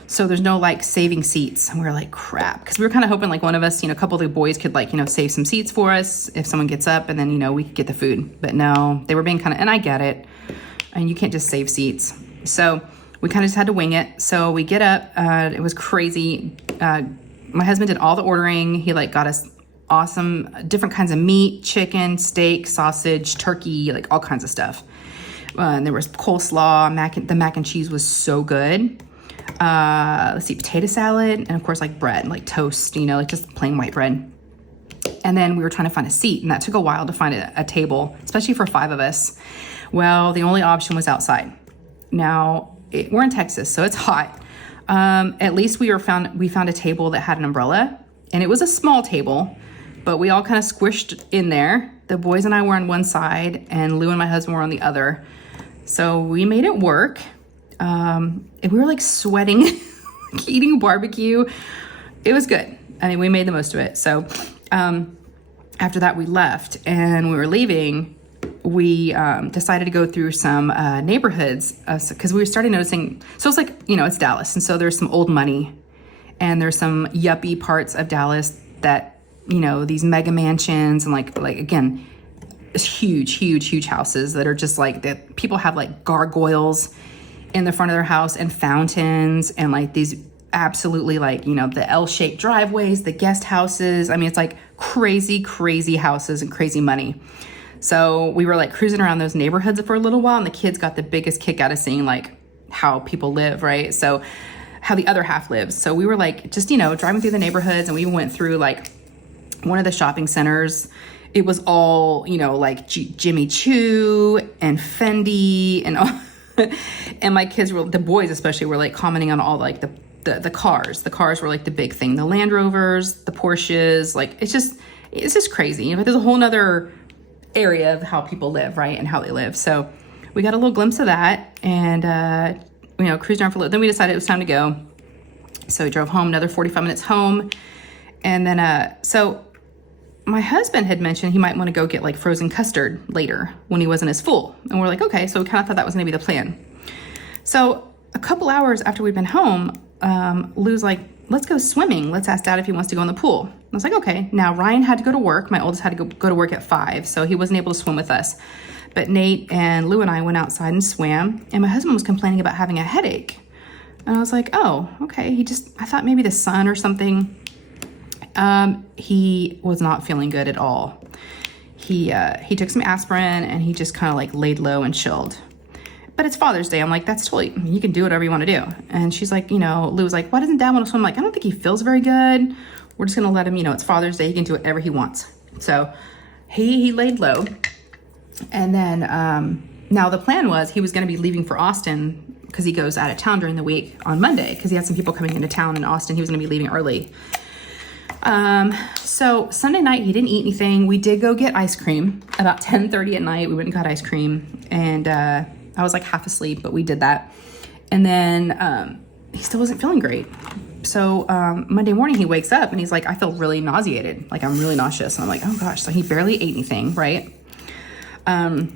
So there's no like saving seats. And we were like, crap. Because we were kind of hoping like one of us, a couple of the boys could like, save some seats for us if someone gets up, and then, we could get the food. But no, they were being kind of, and I get it. And you can't just save seats. So we kind of just had to wing it. So we get up. It was crazy. My husband did all the ordering. He like got us awesome different kinds of meat, chicken, steak, sausage, turkey, like all kinds of stuff. And there was coleslaw, the mac and cheese was so good. Let's see, potato salad, and of course like bread, like toast, like just plain white bread. And then we were trying to find a seat, and that took a while to find a table, especially for 5 of us. Well, the only option was outside. Now, we're in Texas, so it's hot. At least we found a table that had an umbrella, and it was a small table, but we all kind of squished in there. The boys and I were on one side, and Lou and my husband were on the other. So we made it work. And we were like sweating, eating barbecue. It was good. I mean, we made the most of it. So after that, we left, and when we were leaving, we decided to go through some neighborhoods because we were starting noticing. So it's like, it's Dallas. And so there's some old money, and there's some yuppie parts of Dallas that, these mega mansions and like again, huge houses that are just like that. People have like gargoyles in the front of their house and fountains and like these absolutely like, the L-shaped driveways, the guest houses. I mean, it's like crazy houses and crazy money. So we were like cruising around those neighborhoods for a little while, and the kids got the biggest kick out of seeing like how people live, right? So how the other half lives. So we were like just, driving through the neighborhoods, and we went through like one of the shopping centers. It was all, like Jimmy Choo and Fendi and all. And my kids the boys especially were like commenting on all like the cars. The cars were like the big thing. The Land Rovers, the Porsches, like it's just crazy. But there's a whole nother area of how people live, right? And how they live. So we got a little glimpse of that, and cruised around for a little. Then we decided it was time to go. So we drove home, another 45 minutes home. And then, so my husband had mentioned he might want to go get like frozen custard later when he wasn't as full. And we're like, okay. So we kind of thought that was going to be the plan. So a couple hours after we'd been home, Lou's like, let's go swimming. Let's ask Dad if he wants to go in the pool. I was like, okay. Now Ryan had to go to work. My oldest had to go to work at 5. So he wasn't able to swim with us. But Nate and Lou and I went outside and swam. And my husband was complaining about having a headache. And I was like, oh, okay. I thought maybe the sun or something. He was not feeling good at all. He took some aspirin, and he just kind of like laid low and chilled. But it's Father's Day. I'm like, that's totally, you can do whatever you want to do. And she's like, Lou was like, why doesn't Dad want to swim? I'm like, I don't think he feels very good. We're just going to let him, it's Father's Day. He can do whatever he wants. So he laid low. And then, now the plan was he was going to be leaving for Austin because he goes out of town during the week on Monday because he had some people coming into town in Austin. He was going to be leaving early. So Sunday night, he didn't eat anything. We did go get ice cream about 10:30 at night. We went and got ice cream, and, I was like half asleep, but we did that. And then, he still wasn't feeling great. So, Monday morning he wakes up and he's like, I feel really nauseated. Like I'm really nauseous. And I'm like, oh gosh. So he barely ate anything. Right. I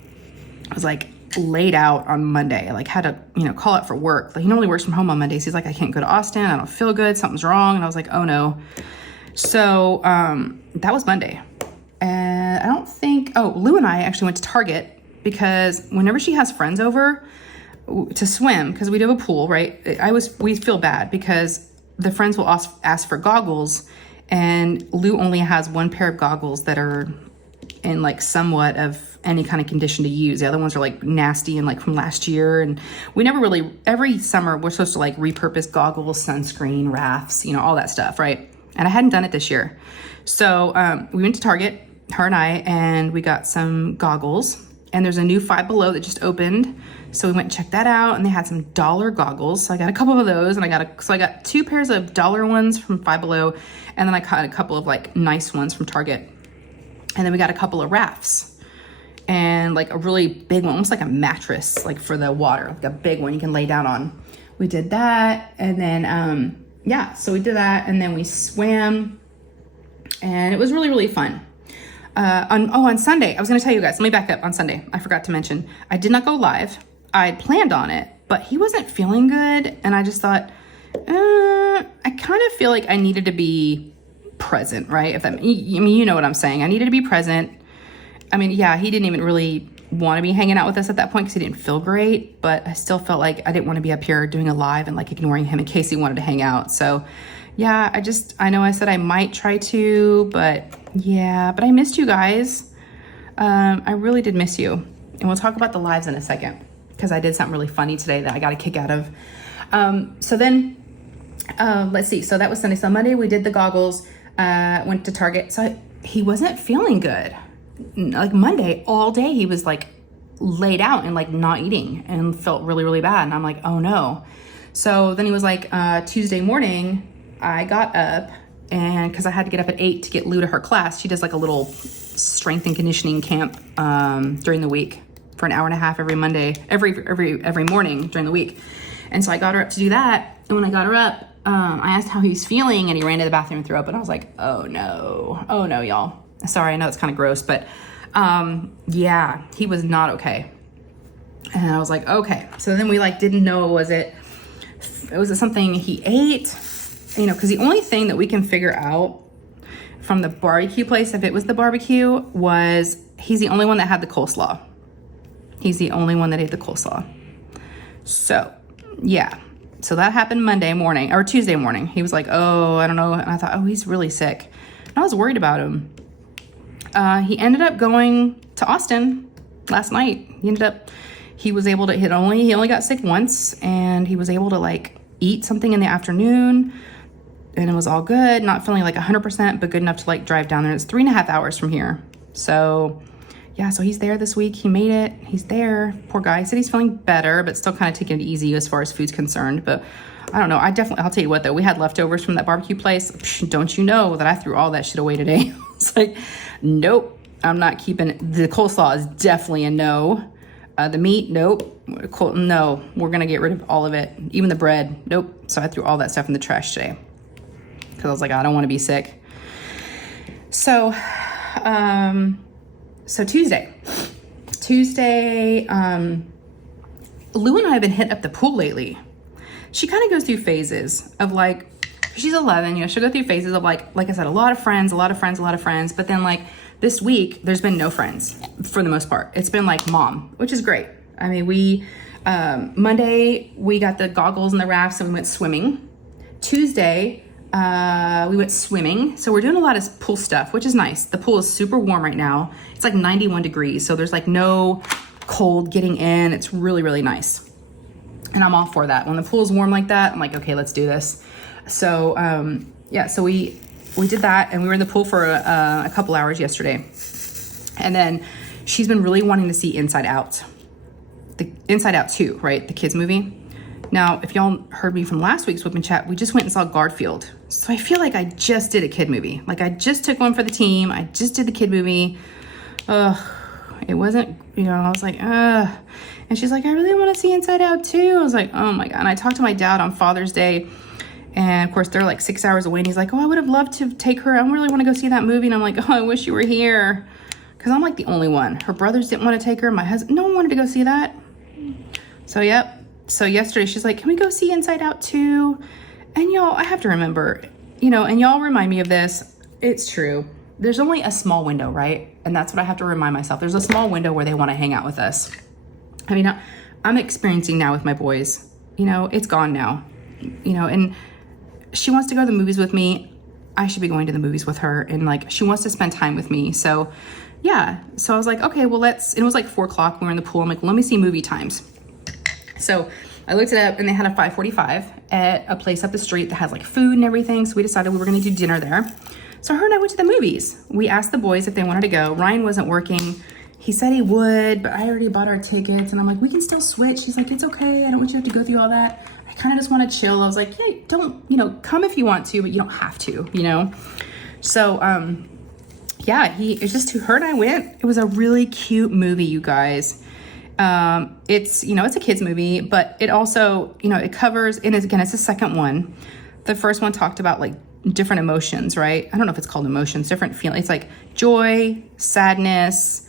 was like laid out on Monday. I like had to, call out for work. Like he normally works from home on Mondays. He's like, I can't go to Austin. I don't feel good. Something's wrong. And I was like, oh no. So, that was Monday. And I don't think, Lou and I actually went to Target because whenever she has friends over to swim, because we do have a pool, right? We feel bad because the friends will ask for goggles, and Lou only has one pair of goggles that are in like somewhat of any kind of condition to use. The other ones are like nasty and like from last year. And we never really, every summer we're supposed to like repurpose goggles, sunscreen, rafts, all that stuff, right? And I hadn't done it this year. So we went to Target, her and I, and we got some goggles. And there's a new Five Below that just opened. So we went and checked that out, and they had some dollar goggles. So I got a couple of those, and I got 2 pairs of dollar ones from Five Below, and then I got a couple of like nice ones from Target. And then we got a couple of rafts and like a really big one, almost like a mattress, like for the water, like a big one you can lay down on. We did that, and then so we did that, and then we swam, and it was really, really fun. On Sunday, I was going to tell you guys, let me back up on Sunday. I forgot to mention, I did not go live. I planned on it, but he wasn't feeling good. And I just thought, I kind of feel like I needed to be present, right? You know what I'm saying. I needed to be present. I mean, yeah, he didn't even really want to be hanging out with us at that point because he didn't feel great, but I still felt like I didn't want to be up here doing a live and like ignoring him in case he wanted to hang out. So yeah, I know I said I might try to, but yeah, but I missed you guys. I really did miss you. And we'll talk about the lives in a second because I did something really funny today that I got a kick out of. So then, let's see. So that was Sunday. So Monday we did the goggles, went to Target. So he wasn't feeling good. Like Monday, all day he was like laid out and like not eating and felt really, really bad. And I'm like, oh no. So then he was like, Tuesday morning, I got up, and because I had to get up at 8 to get Lou to her class. She does like a little strength and conditioning camp during the week for an hour and a half every Monday, every morning during the week. And so I got her up to do that. And when I got her up, I asked how he was feeling, and he ran to the bathroom and threw up. And I was like, oh no, y'all. Sorry, I know it's kind of gross, but yeah, he was not okay. And I was like, okay. So then we like didn't know, was it something he ate? You know, because the only thing that we can figure out from the barbecue place, if it was the barbecue, was he's the only one that had the coleslaw. He's the only one that ate the coleslaw. So, yeah. So that happened Monday morning, or Tuesday morning. He was like, oh, I don't know. And I thought, oh, he's really sick. And I was worried about him. He ended up going to Austin last night. He was able to, he only got sick once, and he was able to like eat something in the afternoon, and it was all good. Not feeling like 100%, but good enough to like drive down there. It's 3.5 hours from here. So yeah, so he's there this week. He made it. He's there. Poor guy. He said he's feeling better, but still kind of taking it easy as far as food's concerned. But I don't know. I'll tell you what though, we had leftovers from that barbecue place. Don't you know that I threw all that shit away today? It's like, nope, I'm not keeping it. The coleslaw is definitely a no. The meat, nope. No, we're gonna get rid of all of it. Even the bread, nope. So I threw all that stuff in the trash today because I was like, I don't want to be sick. So, Tuesday, Lou and I have been hitting up the pool lately. She kind of goes through phases of like, she's 11, you know, she'll go through phases of like I said, a lot of friends. But then like this week, there's been no friends for the most part. It's been like mom, which is great. I mean, Monday, we got the goggles and the rafts and we went swimming. Tuesday, we went swimming. So we're doing a lot of pool stuff, which is nice. The pool is super warm right now. It's like 91 degrees. So there's like no cold getting in. It's really, really nice. And I'm all for that. When the pool is warm like that, I'm like, okay, let's do this. So, yeah, so we did that, and we were in the pool for a couple hours yesterday. And then she's been really wanting to see Inside Out. The Inside Out 2, right? The kids movie. Now, if y'all heard me from last week's Whip and Chat, we just went and saw Garfield. So I feel like I just did a kid movie. Like I just took one for the team. I just did the kid movie. It wasn't, you know, I was like, And she's like, I really want to see Inside Out 2. I was like, oh my God. And I talked to my dad on Father's Day. And of course, they're like 6 hours away. And he's like, oh, I would have loved to take her. I really want to go see that movie. And I'm like, oh, I wish you were here. Because I'm like the only one. Her brothers didn't want to take her. My husband, no one wanted to go see that. So, yep. So yesterday, she's like, can we go see Inside Out 2? And y'all, I have to remember, you know, and y'all remind me of this. It's true. There's only a small window, right? And that's what I have to remind myself. There's a small window where they want to hang out with us. I mean, I'm experiencing now with my boys. You know, it's gone now. You know, and she wants to go to the movies with me. I should be going to the movies with her. And like, she wants to spend time with me. So yeah. So I was like, okay, well, it was like 4 o'clock. We were in the pool. I'm like, let me see movie times. So I looked it up, and they had a 5:45 at a place up the street that has like food and everything. So we decided we were going to do dinner there. So her and I went to the movies. We asked the boys if they wanted to go. Ryan wasn't working. He said he would, but I already bought our tickets. And I'm like, we can still switch. He's like, it's okay. I don't want you to have to go through all that. I kind of just want to chill. I was like, yeah, don't, you know, come if you want to, but you don't have to, you know? So, yeah, it's just her and I went. It was a really cute movie, you guys. It's, you know, it's a kid's movie, but it also, you know, it covers, and again, it's the second one. The first one talked about like different emotions, right? I don't know if it's called emotions, different feelings. It's like joy, sadness,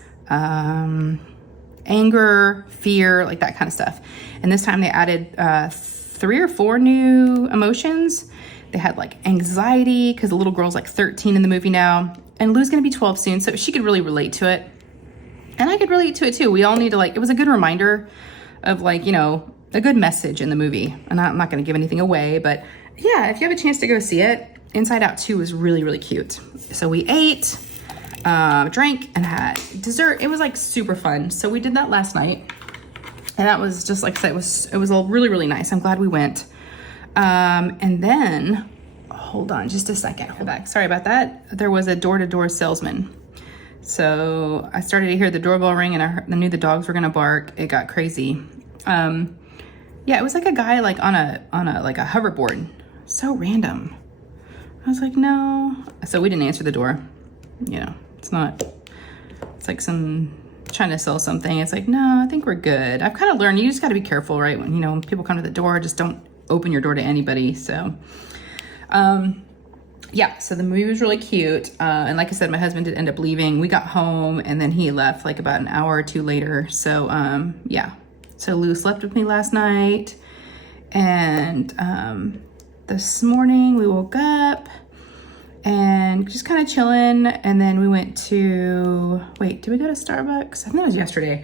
anger, fear, like that kind of stuff. And this time they added 3 or 4 new emotions. They had like anxiety, because the little girl's like 13 in the movie now, and Lou's gonna be 12 soon, so she could really relate to it. And I could relate to it too. We all need to like, it was a good reminder of like, you know, a good message in the movie. And I'm not gonna give anything away, but yeah, if you have a chance to go see it, Inside Out 2 was really, really cute. So we ate, drank, and had dessert. It was like super fun. So we did that last night. And that was just like I said, it was all really, really nice. I'm glad we went. And then, hold on just a second. Hold back. Sorry about that. There was a door-to-door salesman. So I started to hear the doorbell ring, and I knew the dogs were gonna bark. It got crazy. Yeah, it was like a guy like on a like a hoverboard. So random. I was like, no. So we didn't answer the door. You know, it's like some trying to sell something. It's like, no, I think we're good. I've kind of learned you just got to be careful, right? When, you know, when people come to the door, just don't open your door to anybody. So, yeah, so the movie was really cute. And like I said, my husband did end up leaving. We got home and then he left like about an hour or two later. So, yeah. So Lou slept with me last night. And this morning we woke up and just kind of chilling. And then we went to, wait, did we go to Starbucks? I think it was yesterday.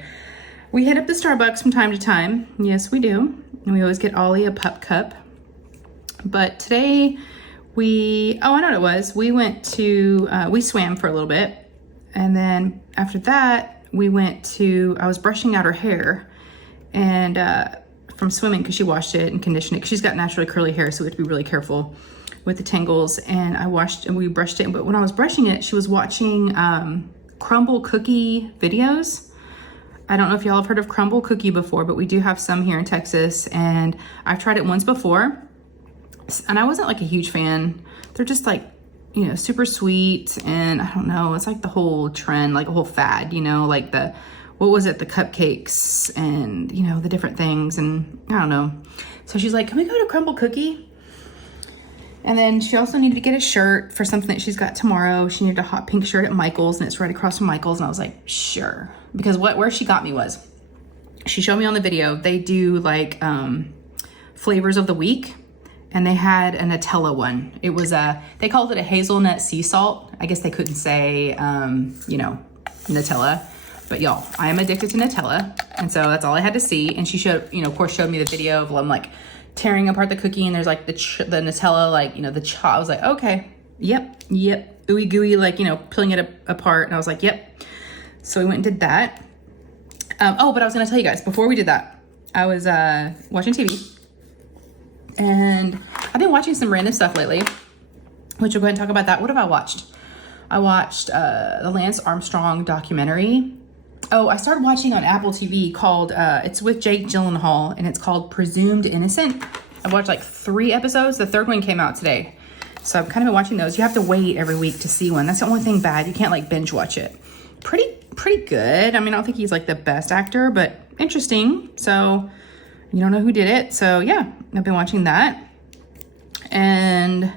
We hit up the Starbucks from time to time. Yes, we do. And we always get Ollie a pup cup. But today I know what it was. We went to, we swam for a little bit. And then after that, I was brushing out her hair and from swimming because she washed it and conditioned it. 'Cause she's got naturally curly hair, so we have to be really careful with the tangles. And we brushed it. But when I was brushing it, she was watching crumble cookie videos. I don't know if y'all have heard of crumble cookie before, but we do have some here in Texas. And I've tried it once before. And I wasn't like a huge fan. They're just like, you know, super sweet. And I don't know, it's like the whole trend, like a whole fad, you know, like what was it? The cupcakes and, you know, the different things. And I don't know. So she's like, can we go to Crumble Cookie? And then she also needed to get a shirt for something that she's got tomorrow. She needed a hot pink shirt at Michael's and it's right across from Michael's. And I was like, sure. Because where she got me was, she showed me on the video, they do like flavors of the week. And they had a Nutella one. It was they called it a hazelnut sea salt. I guess they couldn't say, you know, Nutella. But y'all, I am addicted to Nutella. And so that's all I had to see. And she showed, you know, of course, showed me the video of them like tearing apart the cookie. And there's like the Nutella, like, you know, I was like, okay, yep, ooey gooey, like, you know, peeling it apart. And I was like, yep. So we went and did that. But I was going to tell you guys, before we did that, I was watching TV. And I've been watching some random stuff lately, which we'll go ahead and talk about that. What have I watched? I watched the Lance Armstrong documentary. Oh, I started watching on Apple TV called, it's with Jake Gyllenhaal, and it's called Presumed Innocent. I've watched like 3 episodes. The 3rd one came out today. So I've kind of been watching those. You have to wait every week to see one. That's the only thing bad. You can't like binge watch it. Pretty good. I mean, I don't think he's like the best actor, but interesting. So you don't know who did it. So yeah, I've been watching that. And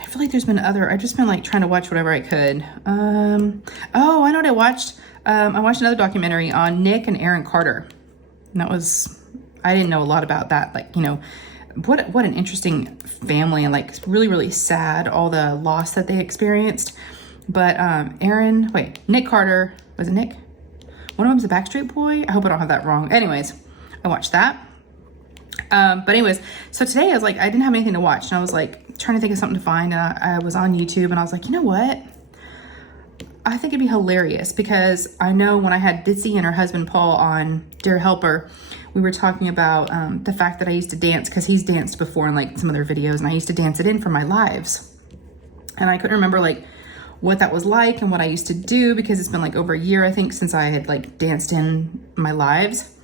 I feel like there's been I've just been like trying to watch whatever I could. Oh, I know what I watched. I watched another documentary on Nick and Aaron Carter. And I didn't know a lot about that. Like, you know, what an interesting family and like really, really sad, all the loss that they experienced. But Nick Carter, was it Nick? One of them's a Backstreet Boy. I hope I don't have that wrong. Anyways, I watched that. But anyways, so today I was like, I didn't have anything to watch. And I was like trying to think of something to find. I was on YouTube and I was like, you know what? I think it'd be hilarious because I know when I had Ditzy and her husband Paul on Dear Helper, we were talking about the fact that I used to dance because he's danced before in like some of their videos and I used to dance it in for my lives. And I couldn't remember like what that was like and what I used to do because it's been like over a year, I think, since I had like danced in my lives.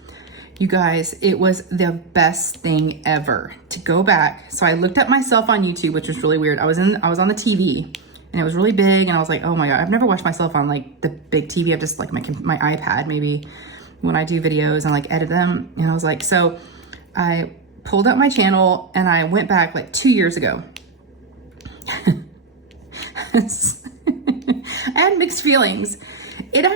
You guys, it was the best thing ever to go back. So I looked at myself on YouTube, which was really weird. I was on the TV and it was really big and I was like, oh my God, I've never watched myself on like the big TV. I've just like my iPad maybe when I do videos and like edit them. And I was like, so I pulled up my channel and I went back like 2 years ago. I had mixed feelings. It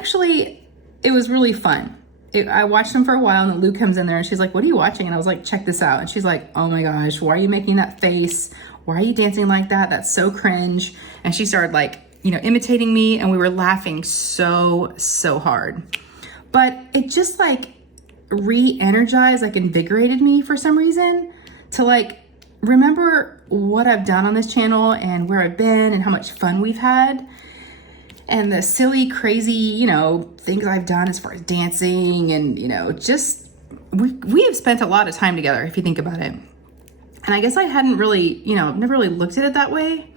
was really fun. I watched them for a while and then Lou comes in there and she's like, what are you watching? And I was like, check this out. And she's like, oh my gosh, why are you making that face? Why are you dancing like that? That's so cringe. And she started like, you know, imitating me and we were laughing so hard. But it just like re-energized, like invigorated me for some reason to like remember what I've done on this channel and where I've been and how much fun we've had. And the silly, crazy, you know, things I've done as far as dancing and, you know, just, we have spent a lot of time together if you think about it. And I guess I hadn't really, you know, never really looked at it that way,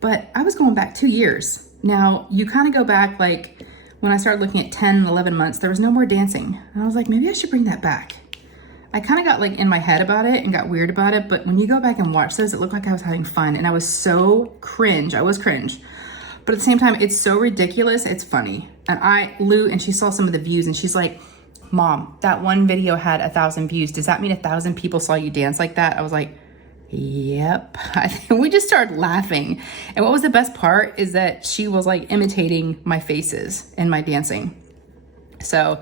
but I was going back 2 years. Now, you kind of go back, like, when I started looking at 10, 11 months, there was no more dancing. And I was like, maybe I should bring that back. I kind of got like in my head about it and got weird about it, but when you go back and watch those, it looked like I was having fun, and I was so cringe. I was cringe. But at the same time, it's so ridiculous, it's funny. And Lou, and she saw some of the views, and she's like, Mom, that one video had 1,000 views. Does that mean 1,000 people saw you dance like that? I was like, yep. We just started laughing. And what was the best part is that she was like imitating my faces and my dancing. So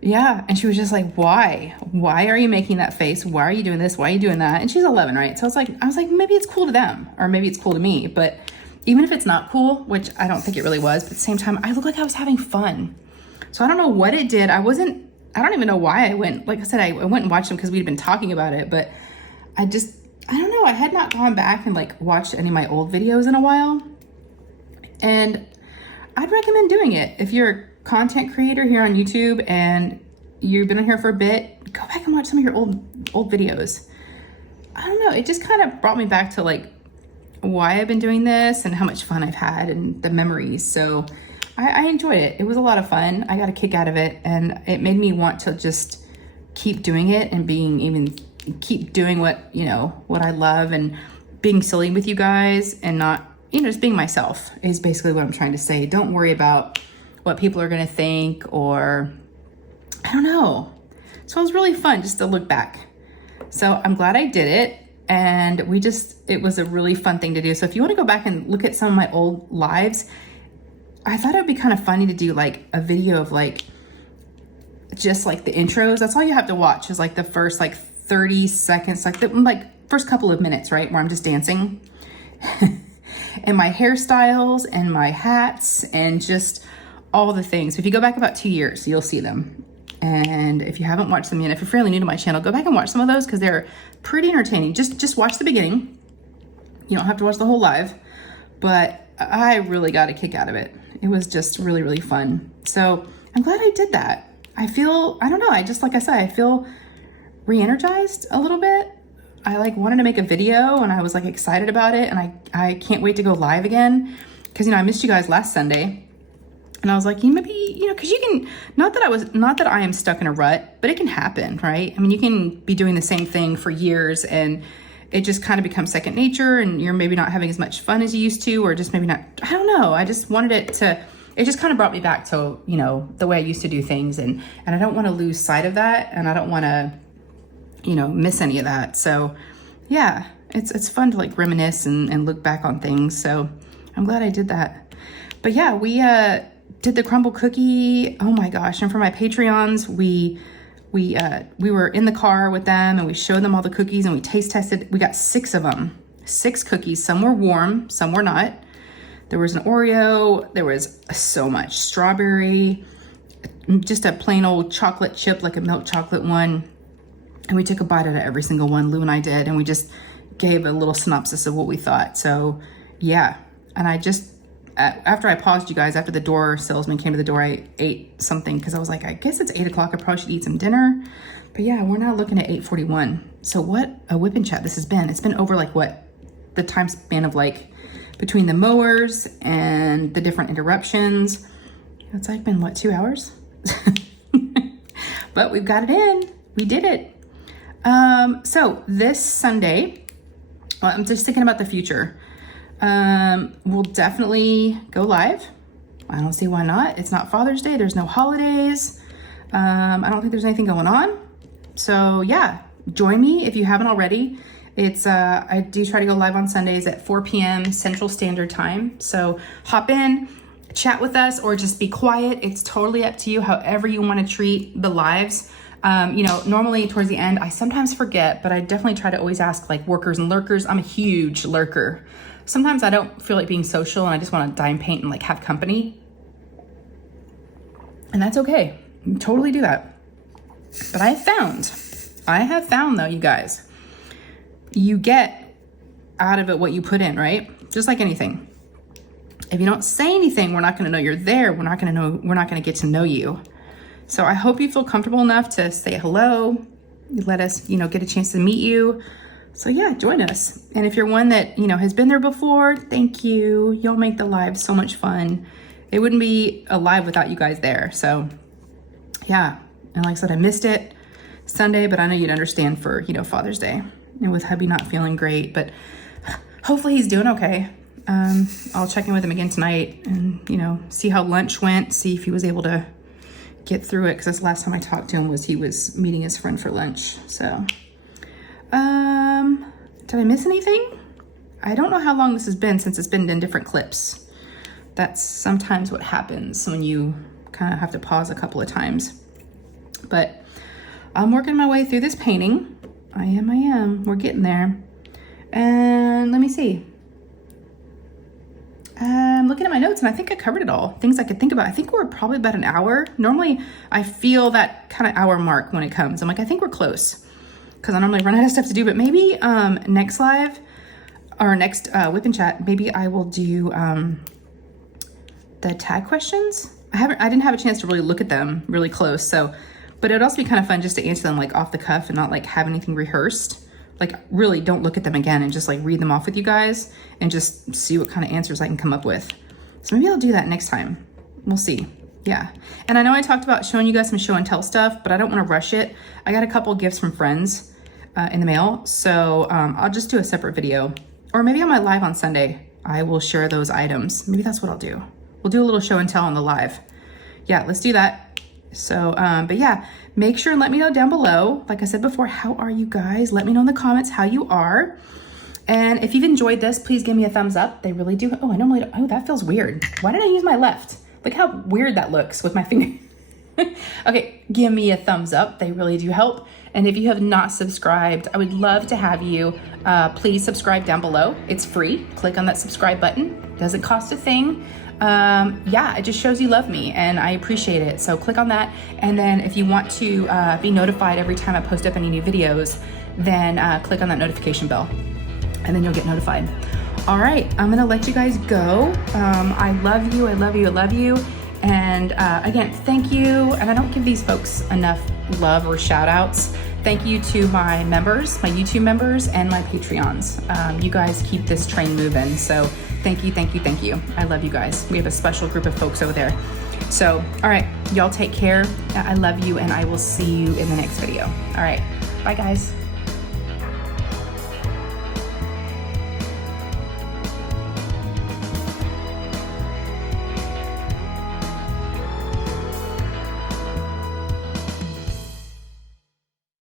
yeah, and she was just like, why are you making that face? Why are you doing this? Why are you doing that? And she's 11, right? So I was like, maybe it's cool to them, or maybe it's cool to me. But even if it's not cool, which I don't think it really was, but at the same time, I looked like I was having fun. So I don't know what it did. I don't even know why I went. Like I said, I went and watched them because we'd been talking about it, but I don't know. I had not gone back and like watched any of my old videos in a while. And I'd recommend doing it. If you're a content creator here on YouTube and you've been on here for a bit, go back and watch some of your old videos. I don't know. It just kind of brought me back to like why I've been doing this and how much fun I've had and the memories. So I enjoyed it. It was a lot of fun. I got a kick out of it, and it made me want to just keep doing it and keep doing what I love, and being silly with you guys, and not, just being myself is basically what I'm trying to say. Don't worry about what people are going to think, or I don't know. So it was really fun just to look back. So I'm glad I did it. And it was a really fun thing to do. So if you want to go back and look at some of my old lives, I thought it would be kind of funny to do like a video of like, just like the intros. That's all you have to watch, is like the first like 30 seconds, like the first couple of minutes, right? Where I'm just dancing and my hairstyles and my hats and just all the things. So if you go back about 2 years, you'll see them. And if you haven't watched them yet, if you're fairly new to my channel, go back and watch some of those because they're pretty entertaining. Just watch the beginning. You don't have to watch the whole live, but I really got a kick out of it. It was just really, really fun. So I'm glad I did that. I don't know, like I said, I feel re-energized a little bit. I like wanted to make a video, and I was like excited about it, and I can't wait to go live again because I missed you guys last Sunday. And I was like, maybe, because you can, not that I am stuck in a rut, but it can happen, right? I mean, you can be doing the same thing for years and it just kind of becomes second nature, and you're maybe not having as much fun as you used to, or just maybe not, I don't know. I just wanted it just kind of brought me back to, the way I used to do things. And I don't want to lose sight of that. And I don't want to, miss any of that. So yeah, it's fun to like reminisce and look back on things. So I'm glad I did that. But yeah, we, did the crumble cookie. Oh my gosh. And for my Patreons, we were in the car with them and we showed them all the cookies and we taste tested. We got 6 of them, 6 cookies. Some were warm, some were not. There was an Oreo. There was so much strawberry, just a plain old chocolate chip, like a milk chocolate one. And we took a bite out of every single one, Lou and I did. And we just gave a little synopsis of what we thought. So yeah. And after I paused you guys, after the door salesman came to the door, I ate something because I was like, I guess it's 8 o'clock. I probably should eat some dinner. But yeah, we're now looking at 8:41. So what a whip and chat this has been. It's been over like what? The time span of like between the mowers and the different interruptions. It's like been what, 2 hours? But we've got it in. We did it. So this Sunday, well, I'm just thinking about the future. We'll definitely go live. I don't see why not. It's not Father's Day. There's no holidays. I don't think there's anything going on. So yeah, join me if you haven't already. It's, I do try to go live on Sundays at 4 p.m. Central Standard Time. So hop in, chat with us, or just be quiet. It's totally up to you, however you want to treat the lives. Normally towards the end, I sometimes forget, but I definitely try to always ask like workers and lurkers. I'm a huge lurker. Sometimes I don't feel like being social and I just want to dime paint and like have company. And that's okay. Totally do that. But I have found though, you guys, you get out of it what you put in, right? Just like anything. If you don't say anything, we're not going to know you're there. We're not going to get to know you. So I hope you feel comfortable enough to say hello. You let us, get a chance to meet you. So yeah, join us. And if you're one that, has been there before, thank you. You'll make the live so much fun. It wouldn't be a live without you guys there. So yeah. And like I said, I missed it. Sunday, but I know you'd understand for, you know, Father's Day and with hubby not feeling great, but hopefully he's doing okay. I'll check in with him again tonight and, you know, see how lunch went, see if he was able to get through it. Cause that's the last time I talked to him was he was meeting his friend for lunch. So, did I miss anything? I don't know how long this has been since it's been in different clips. That's sometimes what happens when you kind of have to pause a couple of times. But I'm working my way through this painting. I am. We're getting there. And let me see. I'm looking at my notes and I think I covered it all. Things I could think about. I think we're probably about an hour. Normally I feel that kind of hour mark when it comes. I'm like, I think we're close because I normally run out of stuff to do, but maybe next live or next whip and chat, maybe I will do the tag questions. I didn't have a chance to really look at them really close. So, but it'd also be kind of fun just to answer them like off the cuff and not like have anything rehearsed. Like really don't look at them again and just like read them off with you guys and just see what kind of answers I can come up with. So maybe I'll do that next time. We'll see. Yeah. And I know I talked about showing you guys some show and tell stuff, but I don't want to rush it. I got a couple gifts from friends in the mail. So I'll just do a separate video, or maybe on my live on Sunday, I will share those items. Maybe that's what I'll do. We'll do a little show and tell on the live. Yeah, let's do that. So, but yeah, make sure and let me know down below. Like I said before, how are you guys? Let me know in the comments how you are. And if you've enjoyed this, please give me a thumbs up. They really do. Oh, I normally don't. Oh, that feels weird. Why did I use my left? Look how weird that looks with my finger. Okay, give me a thumbs up. They really do help. And if you have not subscribed, I would love to have you. Please subscribe down below. It's free. Click on that subscribe button. Doesn't cost a thing. Yeah, it just shows you love me and I appreciate it. So click on that. And then if you want to be notified every time I post up any new videos, then click on that notification bell and then you'll get notified. All right, I'm gonna let you guys go. I love you, I love you, I love you. And again, thank you. And I don't give these folks enough love or shout outs. Thank you to my members, my YouTube members and my Patreons. You guys keep this train moving. So thank you, thank you, thank you. I love you guys. We have a special group of folks over there. So, all right, y'all take care. I love you and I will see you in the next video. All right, bye guys.